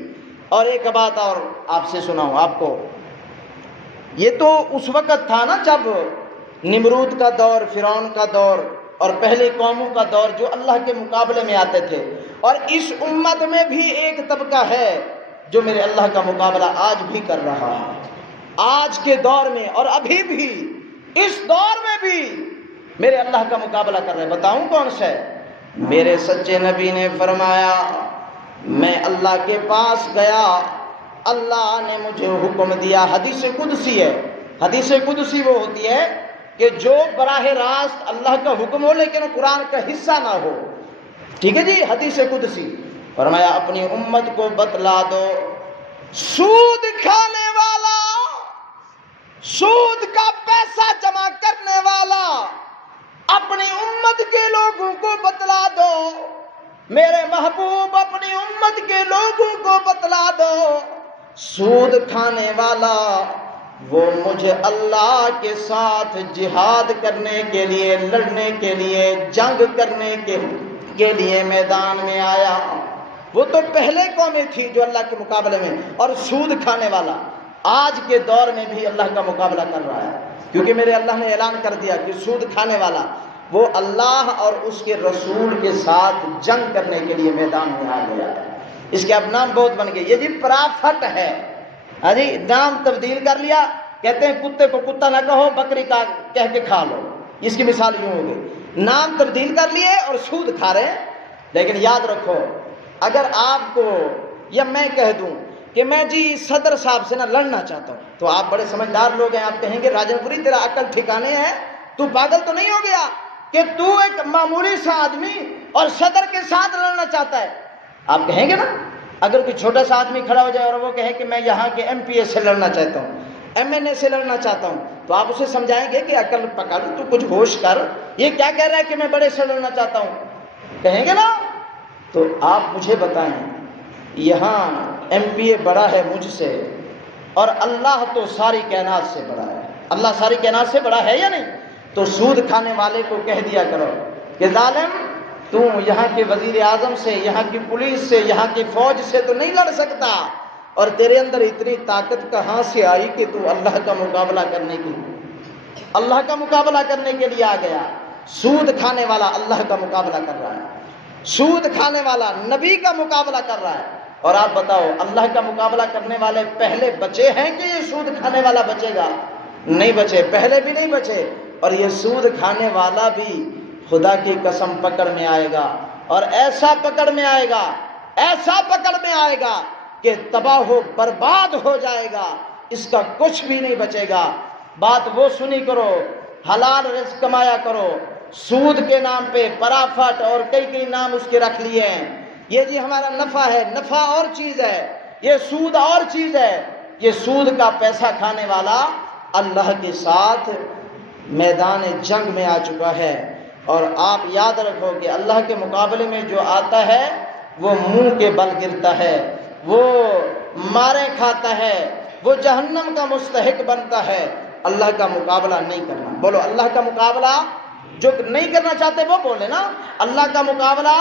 اور ایک بات اور آپ سے سناؤں آپ کو، یہ تو اس وقت تھا نا جب نمرود کا دور، فرعون کا دور اور پہلے قوموں کا دور جو اللہ کے مقابلے میں آتے تھے، اور اس امت میں بھی ایک طبقہ ہے جو میرے اللہ کا مقابلہ آج بھی کر رہا ہے، آج کے دور میں اور ابھی بھی اس دور میں بھی میرے اللہ کا مقابلہ کر رہے ہیں۔ بتاؤں کون سے؟ میرے سچے نبی نے فرمایا میں اللہ کے پاس گیا، اللہ نے مجھے حکم دیا، حدیث قدسی ہے، حدیث قدسی وہ ہوتی ہے کہ جو براہ راست اللہ کا حکم ہو لیکن قرآن کا حصہ نہ ہو، ٹھیک ہے جی، حدیث قدسی۔ فرمایا اپنی امت کو بتلا دو سود کھانے والا، سود کا پیسہ جمع کرنے والا، اپنی امت کے لوگوں کو بتلا دو، میرے محبوب اپنی امت کے لوگوں کو بتلا دو، سود کھانے والا وہ مجھے اللہ کے ساتھ جہاد کرنے کے لیے، لڑنے کے لیے، جنگ کرنے کے لیے میدان میں آیا۔ وہ تو پہلے قومیں تھی جو اللہ کے مقابلے میں، اور سود کھانے والا آج کے دور میں بھی اللہ کا مقابلہ کر رہا ہے، کیونکہ میرے اللہ نے اعلان کر دیا کہ سود کھانے والا وہ اللہ اور اس کے رسول کے ساتھ جنگ کرنے کے لیے میدان میں آ گیا ہے۔ اس کے اب نام بہت بن گئے، یہ جی پرافٹ ہے، ہاں جی نام تبدیل کر لیا، کہتے ہیں کتے کو کتا نہ کہو، بکری کا کہہ کے کھا لو، اس کی مثال یوں ہو گئی، نام تبدیل کر لیے اور سود کھا رہے ہیں۔ لیکن یاد رکھو اگر آپ کو یا میں کہہ دوں کہ میں جی صدر صاحب سے نہ لڑنا چاہتا ہوں، تو آپ بڑے سمجھدار لوگ ہیں، آپ کہیں گے راجن پوری تیرا عقل ٹھکانے ہے، تو پاگل تو نہیں ہو گیا کہ تو ایک معمولی سا آدمی اور صدر کے ساتھ لڑنا چاہتا ہے، آپ کہیں گے نا، اگر کوئی چھوٹا سا آدمی کھڑا ہو جائے اور وہ کہے کہ میں یہاں کے MP سے لڑنا چاہتا ہوں، MNA سے لڑنا چاہتا ہوں، تو آپ اسے سمجھائیں گے کہ عقل پکڑ، تو کچھ ہوش کر، یہ کیا کہہ رہا ہے کہ میں بڑے سے لڑنا چاہتا ہوں، کہیں گے نا؟ تو آپ مجھے بتائیں، یہاں MPA بڑا ہے مجھ سے، اور اللہ تو ساری کائنات سے بڑا ہے، اللہ ساری کائنات سے بڑا ہے یا نہیں؟ تو سود کھانے والے کو کہہ دیا کرو کہ ظالم، تو یہاں کے وزیر اعظم سے، یہاں کی پولیس سے، یہاں کی فوج سے تو نہیں لڑ سکتا، اور تیرے اندر اتنی طاقت کہاں سے آئی کہ تو اللہ کا مقابلہ کرنے کے لیے آ گیا؟ سود کھانے والا اللہ کا مقابلہ کر رہا ہے، سود کھانے والا نبی کا مقابلہ کر رہا ہے، اور آپ بتاؤ اللہ کا مقابلہ کرنے والے پہلے بچے ہیں کہ یہ سود کھانے والا بچے گا؟ نہیں بچے، پہلے بھی نہیں بچے، اور یہ سود کھانے والا بھی خدا کی قسم پکڑ میں آئے گا، اور ایسا پکڑ میں آئے گا، ایسا پکڑ میں آئے گا کہ تباہ و برباد ہو جائے گا، اس کا کچھ بھی نہیں بچے گا۔ بات وہ سنی کرو، حلال رزق کمایا کرو، سود کے نام پہ پرافٹ اور کئی نام اس کے رکھ لیے ہیں، یہ جی ہمارا نفع ہے، نفع اور چیز ہے، یہ سود اور چیز ہے۔ یہ سود کا پیسہ کھانے والا اللہ کے ساتھ میدان جنگ میں آ چکا ہے، اور آپ یاد رکھو کہ اللہ کے مقابلے میں جو آتا ہے وہ منہ کے بل گرتا ہے، وہ مارے کھاتا ہے، وہ جہنم کا مستحق بنتا ہے۔ اللہ کا مقابلہ نہیں کرنا، بولو اللہ کا مقابلہ، جو نہیں کرنا چاہتے وہ بولے نا، اللہ کا مقابلہ،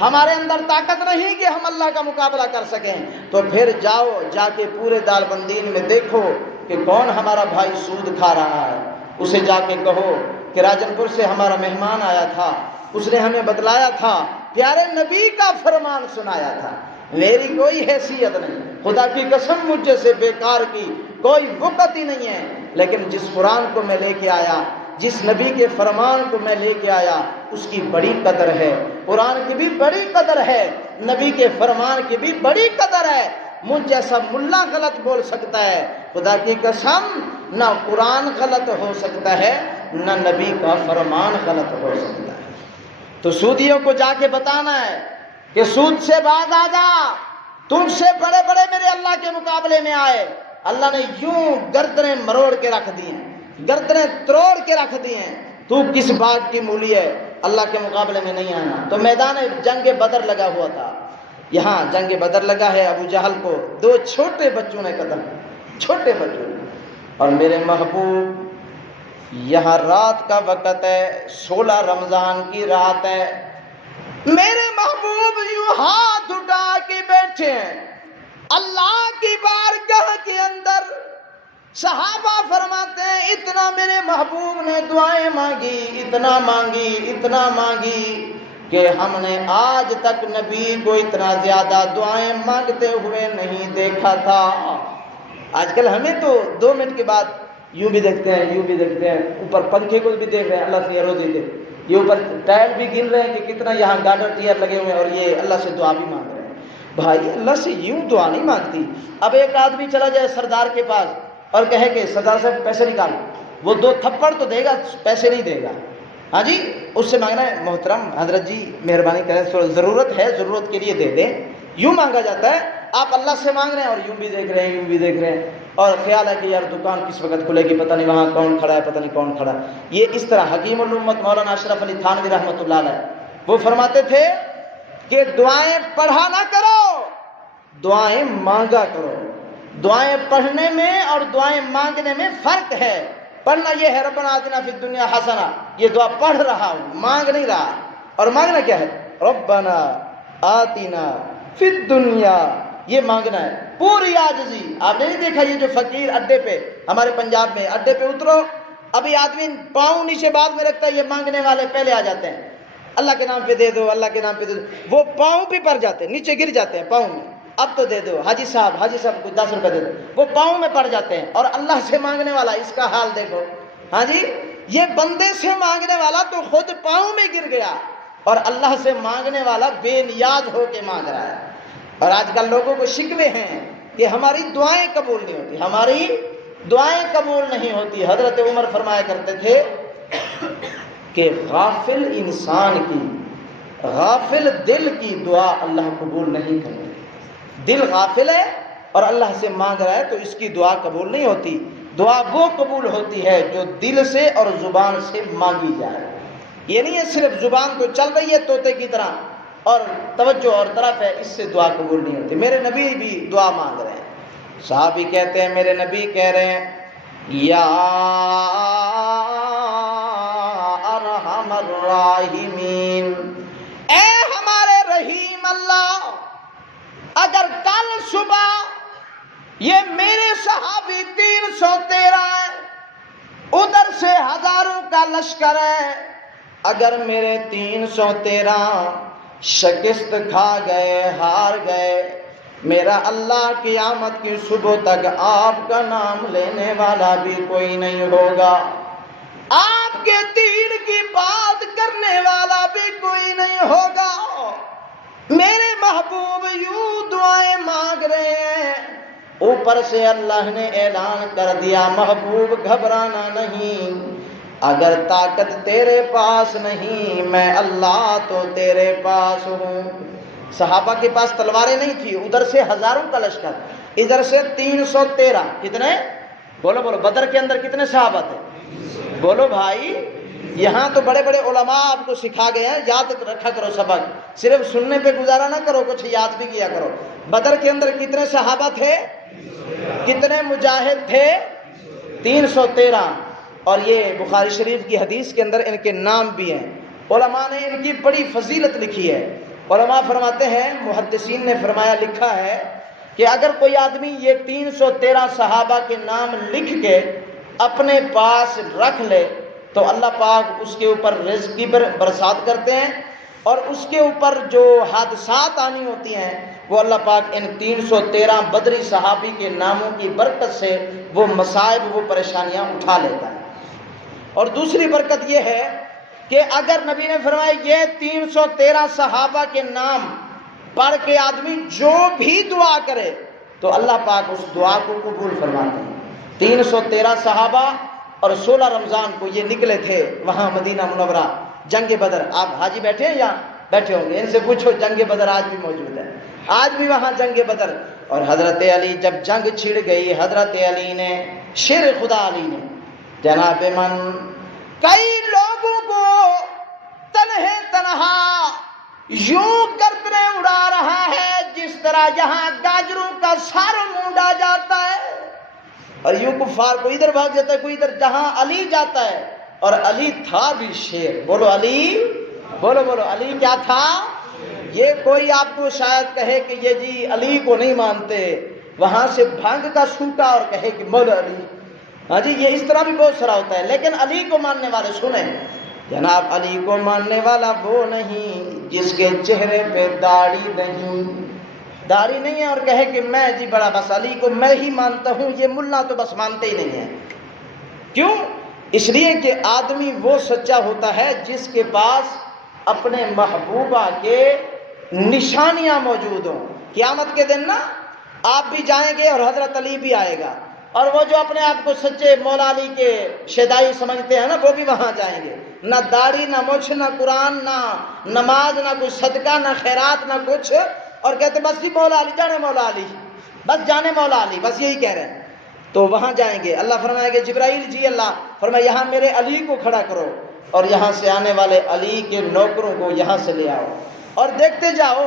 ہمارے اندر طاقت نہیں کہ ہم اللہ کا مقابلہ کر سکیں، تو پھر جاؤ جا کے پورے دار بندین میں دیکھو کہ کون ہمارا بھائی سود کھا رہا ہے، اسے جا کے کہو کہ راجن پور سے ہمارا مہمان آیا تھا، اس نے ہمیں بتلایا تھا، پیارے نبی کا فرمان سنایا تھا، میری کوئی حیثیت نہیں، خدا کی قسم مجھ جیسے بیکار کی کوئی وقت ہی نہیں ہے، لیکن جس قرآن کو میں لے کے آیا، جس نبی کے فرمان کو میں لے کے آیا، اس کی بڑی قدر ہے، قرآن کی بھی بڑی قدر ہے، نبی کے فرمان کی بھی بڑی قدر ہے۔ مجھ جیسا ملا غلط بول سکتا ہے، خدا کی قسم نہ قرآن غلط ہو سکتا ہے، نہ نبی کا فرمان غلط ہو سکتا ہے۔ تو سودیوں کو جا کے بتانا ہے کہ سود سے باز آ جا، تم سے بڑے بڑے میرے اللہ کے مقابلے میں آئے، اللہ نے یوں گردنیں مروڑ کے رکھ دی ہیں، گردنیں توڑ کے رکھ دی ہیں، تو کس بات کی مولی ہے، اللہ کے مقابلے میں نہیں آنا۔ تو میدان جنگ بدر لگا ہوا تھا، یہاں جنگ بدر لگا ہے، ابو جہل کو 2 چھوٹے بچوں نے قتل، چھوٹے بچوں نے، اور میرے محبوب یہاں رات کا وقت ہے، 16 رمضان کی رات ہے، میرے محبوب یوں ہاتھ اٹھا کے بیٹھے ہیں اللہ کی بارگاہ کے اندر۔ صحابہ فرماتے ہیں اتنا میرے محبوب نے دعائیں مانگی، اتنا مانگی، اتنا مانگی کہ ہم نے آج تک نبی کو اتنا زیادہ دعائیں مانگتے ہوئے نہیں دیکھا تھا۔ آج کل ہمیں تو 2 منٹ کے بعد یوں بھی دیکھتے ہیں، یوں بھی دیکھتے ہیں، اوپر پنکھے کو بھی دیکھ رہے ہیں، اللہ سے یہ روزی دے، یہ اوپر ٹائل بھی گن رہے ہیں کہ کتنا یہاں گارڈر ٹیئر لگے ہوئے ہیں، اور یہ اللہ سے دعا بھی مانگ رہے ہیں۔ بھائی اللہ سے یوں دعا نہیں مانگتی۔ اب ایک آدمی چلا جائے سردار کے پاس اور کہے کہ سردار صاحب پیسے نکال، وہ 2 تھپڑ تو دے گا، پیسے نہیں دے گا، ہاں جی، اس سے مانگنا ہے محترم حضرت جی مہربانی کریں، ضرورت ہے، ضرورت کے لیے دے دیں، یوں مانگا جاتا ہے۔ آپ اللہ سے مانگ رہے ہیں اور یوں بھی دیکھ رہے ہیں، یوں بھی دیکھ رہے ہیں، اور خیال ہے کہ یار دکان کس وقت کھلے گی، پتہ نہیں وہاں کون کھڑا ہے، پتہ نہیں کون کھڑا ہے۔ یہ اس طرح حکیم الامت مولانا اشرف علی تھانوی رحمۃ اللہ علیہ وہ فرماتے تھے کہ دعائیں پڑھا نہ کرو، دعائیں مانگا کرو۔ دعائیں پڑھنے میں اور دعائیں مانگنے میں فرق ہے۔ پڑھنا یہ ہے ربنا آتنا فی الدنیا حسنہ، یہ دعا پڑھ رہا ہوں، مانگ نہیں رہا، اور مانگنا کیا ہے، ربنا آتنا فی الدنیا، یہ مانگنا ہے پوری عاجزی۔ آپ نے نہیں دیکھا یہ جو فقیر اڈے پہ، ہمارے پنجاب میں اڈے پہ اترو، ابھی آدمی پاؤں نیچے بعد میں رکھتا ہے، یہ مانگنے والے پہلے آ جاتے ہیں، اللہ کے نام پہ دے دو، اللہ کے نام پہ دے دو، وہ پاؤں پہ پڑ جاتے ہیں، نیچے گر جاتے ہیں پاؤں میں، اب تو دے دو حاجی صاحب کچھ 10 روپے دے دو، وہ پاؤں میں پڑ جاتے ہیں، اور اللہ سے مانگنے والا اس کا حال دیکھو، ہاں جی، یہ بندے سے مانگنے والا تو خود پاؤں میں گر گیا، اور اللہ سے مانگنے والا بے نیاز ہو کے مانگ رہا ہے۔ اور آج کل لوگوں کو شکوے ہیں کہ ہماری دعائیں قبول نہیں ہوتی، ہماری دعائیں قبول نہیں ہوتی۔ حضرت عمر فرمایا کرتے تھے کہ غافل انسان کی غافل دل کی دعا اللہ قبول نہیں کرتے. دل غافل ہے اور اللہ سے مانگ رہا ہے تو اس کی دعا قبول نہیں ہوتی. دعا وہ قبول ہوتی ہے جو دل سے اور زبان سے مانگی جائے. یہ نہیں ہے صرف زبان تو چل رہی ہے طوطے کی طرح اور توجہ اور طرف ہے، اس سے دعا قبول نہیں ہوتی. میرے نبی بھی دعا مانگ رہے ہیں. صحابی کہتے ہیں میرے نبی کہہ رہے ہیں یا ارحم الراحمین، اے ہمارے رحیم اللہ، اگر کل صبح یہ میرے صحابی 313 ہے، ادھر سے ہزاروں کا لشکر ہے، اگر میرے 313 شکست کھا گئے، ہار گئے، میرا اللہ قیامت کی صبح تک آپ کا نام لینے والا بھی کوئی نہیں ہوگا، آپ کے تیر کی بات کرنے والا بھی کوئی نہیں ہوگا. میرے محبوب یوں دعائیں مانگ رہے ہیں، اوپر سے اللہ نے اعلان کر دیا محبوب گھبرانا نہیں، اگر طاقت تیرے پاس نہیں میں اللہ تو تیرے پاس ہوں. صحابہ کے پاس تلواریں نہیں تھی، ادھر سے ہزاروں کا لشکر، ادھر سے 313. کتنے؟ بولو بولو. بدر کے اندر کتنے صحابہ تھے؟ بولو بھائی. یہاں تو بڑے بڑے علماء آپ کو سکھا گئے ہیں، یاد رکھا کرو سبق، صرف سننے پہ گزارا نہ کرو، کچھ یاد بھی کیا کرو. بدر کے اندر کتنے صحابہ تھے؟ کتنے مجاہد تھے؟ 313. اور یہ بخاری شریف کی حدیث کے اندر ان کے نام بھی ہیں. علماء نے ان کی بڑی فضیلت لکھی ہے. علماء فرماتے ہیں، محدثین نے فرمایا، لکھا ہے کہ اگر کوئی آدمی یہ 313 صحابہ کے نام لکھ کے اپنے پاس رکھ لے تو اللہ پاک اس کے اوپر رزق کی برسات کرتے ہیں، اور اس کے اوپر جو حادثات آنی ہوتی ہیں وہ اللہ پاک ان 313 بدری صحابی کے ناموں کی برکت سے وہ مصائب، وہ پریشانیاں اٹھا لیتا ہے. اور دوسری برکت یہ ہے کہ اگر نبی نے فرمایا یہ 313 صحابہ کے نام پڑھ کے آدمی جو بھی دعا کرے تو اللہ پاک اس دعا کو قبول فرماتے ہیں. 313 صحابہ اور 16 رمضان کو یہ نکلے تھے وہاں مدینہ منورہ جنگ بدر. آپ حاجی بیٹھے ہیں یا بیٹھے ہوں گے، ان سے پوچھو جنگ بدر آج بھی موجود ہے، آج بھی وہاں جنگ بدر. اور حضرت علی جب جنگ چھڑ گئی، حضرت علی نے، شیر خدا علی نے، جناب من کئی لوگوں کو تنہا یوں گردنیں اڑا رہا ہے جس طرح یہاں گاجروں کا سر مونڈا جاتا ہے، اور یوں کفار کو ادھر بھاگ جاتا ہے، کوئی ادھر، جہاں علی جاتا ہے. اور علی تھا بھی شیر. بولو علی، بولو بولو علی کیا تھا؟ یہ کوئی آپ کو شاید کہے کہ یہ جی علی کو نہیں مانتے، وہاں سے بھنگ کا سوٹا اور کہے کہ مولا علی. ہاں جی، یہ اس طرح بھی بہت سارا ہوتا ہے، لیکن علی کو ماننے والے سنیں، جناب علی کو ماننے والا وہ نہیں جس کے چہرے پہ داڑھی نہیں ہے اور کہے کہ میں جی بڑا، بس علی کو میں ہی مانتا ہوں. یہ ملا تو بس مانتے ہی نہیں ہیں. کیوں؟ اس لیے کہ آدمی وہ سچا ہوتا ہے جس کے پاس اپنے محبوبہ کے نشانیاں موجود ہوں. قیامت کے دن نا آپ بھی جائیں گے اور حضرت علی بھی آئے گا، اور وہ جو اپنے آپ کو سچے مولا علی کے شیدائی سمجھتے ہیں نا، وہ بھی وہاں جائیں گے. نہ داڑھی، نہ مچھ، نہ قرآن، نہ نماز، نہ کوئی صدقہ، نہ خیرات، نہ کچھ، اور کہتے بس جی مولا علی، جانے مولا علی، بس جانے مولا علی، بس یہی کہہ رہے ہیں. تو وہاں جائیں گے، اللہ فرمائے گا جبرائیل جی، اللہ فرمائے یہاں میرے علی کو کھڑا کرو اور یہاں سے آنے والے علی کے نوکروں کو یہاں سے لے آؤ، اور دیکھتے جاؤ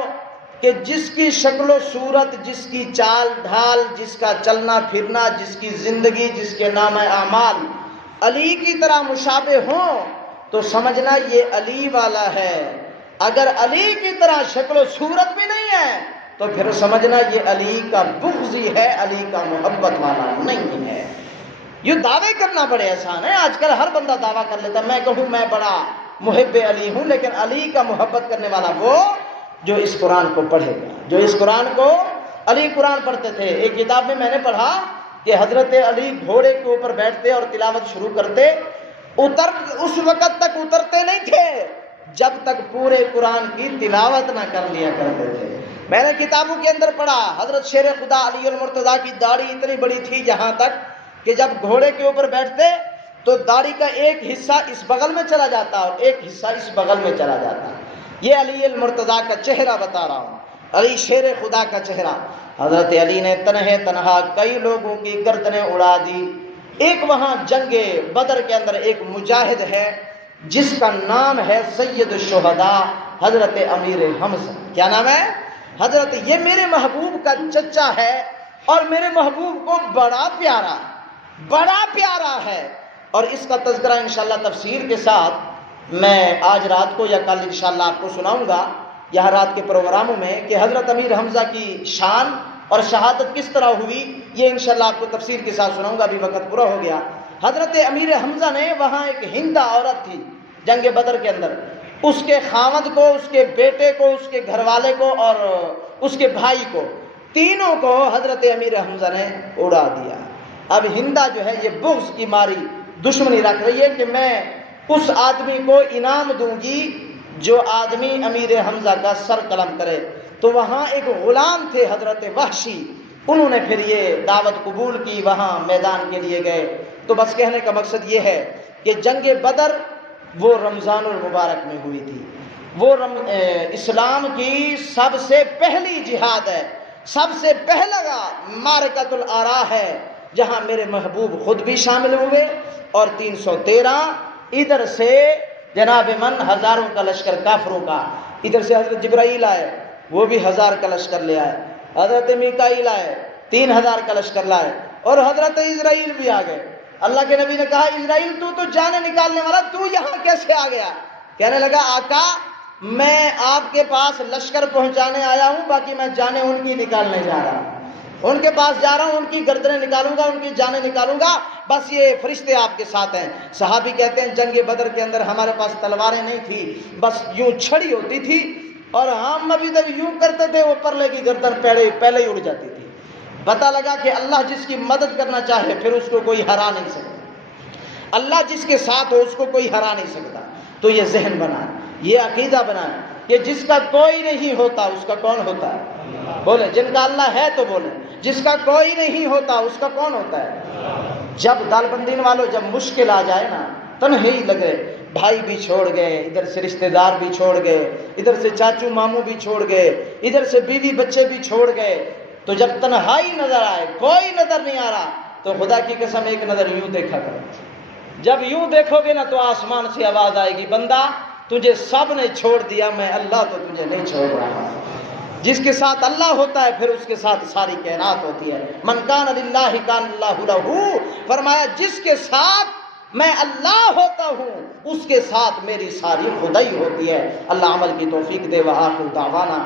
کہ جس کی شکل و صورت، جس کی چال ڈھال، جس کا چلنا پھرنا، جس کی زندگی، جس کے نام اعمال علی کی طرح مشابہ ہوں تو سمجھنا یہ علی والا ہے. اگر علی کی طرح شکل و صورت بھی نہیں ہے تو پھر سمجھنا یہ علی کا بغضی ہے، علی کا محبت والا نہیں ہے. یہ دعوے کرنا بڑے آسان ہے، آج کل ہر بندہ دعویٰ کر لیتا ہے، میں کہوں میں بڑا محب علی ہوں، لیکن علی کا محبت کرنے والا وہ جو اس قرآن کو پڑھے گا، جو اس قرآن کو، علی قرآن پڑھتے تھے. ایک کتاب میں نے پڑھا کہ حضرت علی گھوڑے کے اوپر بیٹھتے اور تلاوت شروع کرتے، اس وقت تک اترتے نہیں تھے جب تک پورے قرآن کی تلاوت نہ کر لیا کرتے تھے. میں نے کتابوں کے اندر پڑھا حضرت شیر خدا علی المرتضیٰ کی داڑھی اتنی بڑی تھی یہاں تک کہ جب گھوڑے کے اوپر بیٹھتے تو داڑھی کا ایک حصہ اس بغل میں چلا جاتا اور ایک حصہ اس بغل میں چلا جاتا. یہ علی المرتضیٰ کا چہرہ بتا رہا ہوں، علی شیر خدا کا چہرہ۔ حضرت علی نے تنہا کئی لوگوں کی گردنیں اڑا دی۔ ایک وہاں جنگ بدر کے اندر ایک مجاہد ہے جس کا نام ہے سید الشہداء حضرت امیر حمزہ۔ کیا نام ہے؟ حضرت، یہ میرے محبوب کا چچا ہے اور میرے محبوب کو بڑا پیارا ہے، اور اس کا تذکرہ انشاءاللہ تفسیر کے ساتھ میں آج رات کو یا کل انشاءاللہ آپ کو سناؤں گا یہاں رات کے پروگراموں میں، کہ حضرت امیر حمزہ کی شان اور شہادت کس طرح ہوئی، یہ انشاءاللہ آپ کو تفسیر کے ساتھ سناؤں گا، ابھی وقت پورا ہو گیا۔ حضرت امیر حمزہ نے وہاں ایک ہندا عورت تھی جنگ بدر کے اندر، اس کے خاوند کو، اس کے بیٹے کو، اس کے گھر والے کو اور اس کے بھائی کو، تینوں کو حضرت امیر حمزہ نے اڑا دیا۔ اب ہندا جو ہے یہ بغض کی ماری دشمنی رکھ رہی ہے کہ میں اس آدمی کو انعام دوں گی جو آدمی امیر حمزہ کا سر قلم کرے۔ تو وہاں ایک غلام تھے حضرت وحشی، انہوں نے پھر یہ دعوت قبول کی، وہاں میدان کے لیے گئے۔ تو بس کہنے کا مقصد یہ ہے کہ جنگ بدر وہ رمضان المبارک میں ہوئی تھی، وہ اسلام کی سب سے پہلی جہاد ہے، سب سے پہلا معرکۃ الآراء ہے، جہاں میرے محبوب خود بھی شامل ہوئے، اور 313 ادھر سے جناب من ہزاروں کا لشکر کافروں کا، ادھر سے حضرت جبرائیل آئے، وہ بھی 1000 کا لشکر لے آئے، حضرت میکائیل آئے 3000 کا لشکر لائے، اور حضرت اسرائیل بھی آ گئے۔ اللہ کے نبی نے کہا اسرائیل تو جانیں نکالنے والا، تو یہاں کیسے آ گیا؟ کہنے لگا آقا میں آپ کے پاس لشکر پہنچانے آیا ہوں، باقی میں جانیں ان کی نکالنے جا رہا ہوں، ان کے پاس جا رہا ہوں، ان کی گردنیں نکالوں گا، ان کی جانیں نکالوں گا، بس یہ فرشتے آپ کے ساتھ ہیں۔ صحابی کہتے ہیں جنگ بدر کے اندر ہمارے پاس تلواریں نہیں تھی، بس یوں چھڑی ہوتی تھی، اور ہم ابھی تک یوں کرتے تھے، وہ پرلے کی گردن پہلے ہی اڑ جاتی تھی۔ پتہ لگا کہ اللہ جس کی مدد کرنا چاہے پھر اس کو کوئی ہرا نہیں سکتا، اللہ جس کے ساتھ ہو اس کو کوئی ہرا نہیں سکتا۔ تو یہ ذہن بنائیں، یہ عقیدہ بنائیں کہ جس کا کوئی نہیں ہوتا اس کا کون ہوتا ہے؟ بولیں، جن کا اللہ ہے تو بولیں، جس کا کوئی نہیں ہوتا اس کا کون ہوتا ہے؟ جب دال بندین والوں، جب مشکل آ جائے نا، تنہائی لگے، بھائی بھی چھوڑ گئے، ادھر سے رشتہ دار بھی چھوڑ گئے، ادھر سے چاچو ماموں بھی چھوڑ گئے، ادھر سے بیوی بچے بھی چھوڑ گئے، تو جب تنہائی نظر آئے، کوئی نظر نہیں آ رہا، تو خدا کی قسم ایک نظر یوں دیکھا کرو۔ جب یوں دیکھو گے نا تو آسمان سے آواز آئے گی، بندہ تجھے سب نے چھوڑ دیا، میں اللہ تو تجھے نہیں چھوڑ رہا۔ جس کے ساتھ اللہ ہوتا ہے پھر اس کے ساتھ ساری کائنات ہوتی ہے۔ من کان للہ کان اللہ لہ، فرمایا جس کے ساتھ میں اللہ ہوتا ہوں اس کے ساتھ میری ساری خدائی ہوتی ہے۔ اللہ عمل کی توفیق دے، وآخر دعوانا